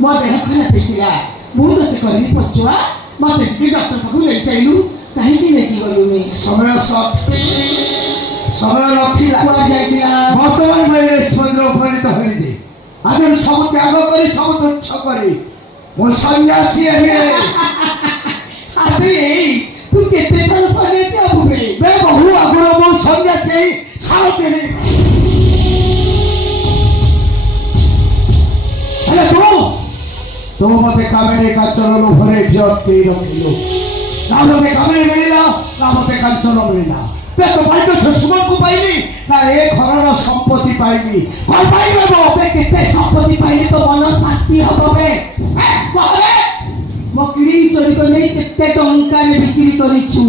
ମୋ ଦେହ ଖରାପ ହେଇଥିଲା ମୁଁ ତତେ କହିଲି ପଛୁଆ ମତେ ଟିକେ ଡକ୍ଟର ପାଖକୁ ନେଇ ଚାଇଲୁ କାହିଁକି ନେଇକି ଗଲୁନି ସମୟ ନଥିଲା କୁହାଯାଇଥିଲା ବର୍ତ୍ତମାନ ମୁଁ ଏ ନିଷ୍ପତ୍ତିରେ ଉପନୀତ ହୋଇଛି ଆଜି ସବୁ ତ୍ୟାଗ କରି ସବୁ ତୁଚ୍ଛ କରି ମୁଁ ସନ୍ନ୍ୟାସୀ ହେବି ଆବେ ଏଇ ତୁ କେତେ ଥର ସନ୍ନ୍ୟାସୀ ହବୁ ବେ ବହୁ ଆଗରୁ ମୁଁ ସନ୍ନ୍ୟାସୀ ସାଉଥିଲି ହେଲେ ତୁ ମତେ କାମରେ କାଞ୍ଚନ ଲୋଭରେ ଜତି ରଖିଲୁ ନା ମତେ କାମରେ ମିଳିଲା ନା ମତେ କାଞ୍ଚନ ମିଳିଲା ତ ପାଇଲ ସୁମନକୁ ପାଇଲି ନା ଏ ଘରର ସମ୍ପତ୍ତି ପାଇଲି କଣ ପାଇବେ ଏବେ କେତେ ସମ୍ପତ୍ତି ପାଇଲେ ତ ମନ ଶାନ୍ତି ହବ ବେ ମୋ କିଣି ଚୋରି କରି ନେଇ କେତେ ଟଙ୍କାରେ ବିକ୍ରି କରିଛୁ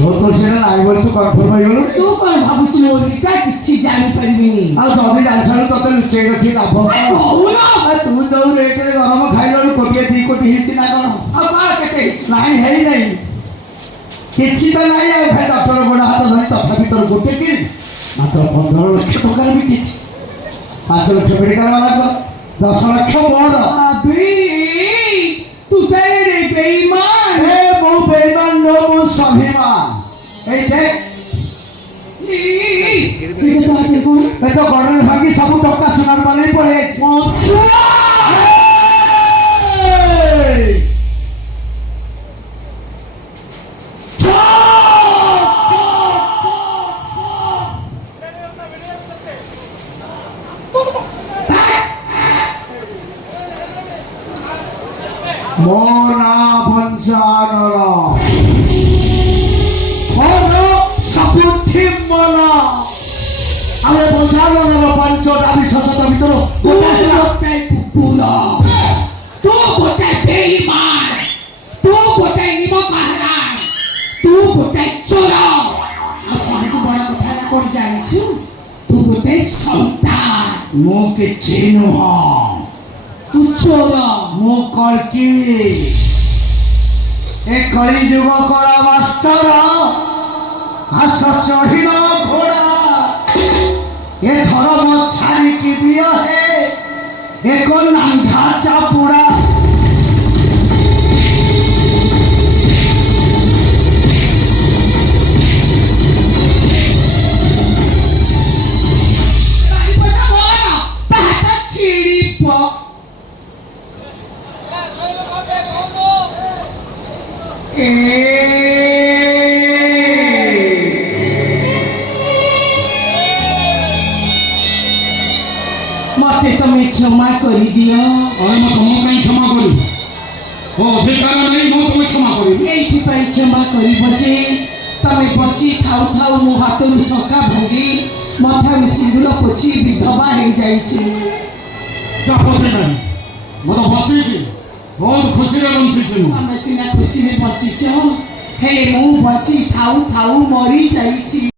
ଲୋକ ସେଟା ନାଇଁ ବୋଲି ତୁ କନଫର୍ମ ହେଇଗଲୁ ତୁ କଣ ଭାବୁଛୁ ମୋ ରିଟା କିଛି ଜାଣିପାରିବିନି ଆଉ ଯଦି ଜାଣିସାରୁ ତତେ ଲୁଚେଇ ରଖି ଲାଭ ତୁ ଯୋଉ ରେଟରେ ଗରମ ଖାଇଲୁ କୋଟିଏ 2 କୋଟି ହେଇଛି ନା କଣ ଆଉ କଣ କେତେ ହେଇଛି ନାଇଁ ହେଇନାହିଁ କିଛି ତ ନାହିଁ ଆଉ ଭାଇ ଡକ୍ଟର ଗୋଡ଼ ହାତ ଧରି ତଥାପି ତୋର ଗୋଟେ କିଣି ମାତ୍ର 15 ଲକ୍ଷ ଟଙ୍କାରେ ବିକିଛି 5 ଲକ୍ଷ ମେଡ଼ିକାଲ ବାଲାଙ୍କର 10 ଲକ୍ଷ ମୋର ତୁ রে বেঈমান এ বহু বেঈমান নো মু স্বাভিমান এই যে সেটা তো আগে কোন এ তো গড়ে ভাগি সব টকা সোনার মালে পড়ে মোনা বঞ্চানর মোর সপুথি মন আমি বঞ্চানর পঞ্চটা বিশ্বত ভিতর গোটাই কুকুর তু গোটাই বেঈমান তু গোটাই নিমক হারাম তু গোটাই চোর আর সবটু বড় কথা কোন জানিছু তু গোটাই সন্তান মু কিছু নহ তু চোর মু কলকি এ কলি যুগ কলা মাস্টার হাস চড়িল ঘোড়া এ ধর্ম ছাড়িকি দিও হে এক নাঙ্গা চাপুড়া मते तुम्हें क्षमा कर दियो और मैं तुम कहीं क्षमा करी ओ अधिकार नहीं मैं तुम्हें क्षमा करी एथि पई क्षमा करी बचे तमे बची थाउ थाउ मो हाथरु सका भंगी मथारु सिंदूर पोछि विधवा हे जाईछि चापते नहीं मैं तो बची छी बहुत खुशी रे बंची छी हम सिना खुशी रे बची छ हे मु बची थाउ थाउ मरी जाईछि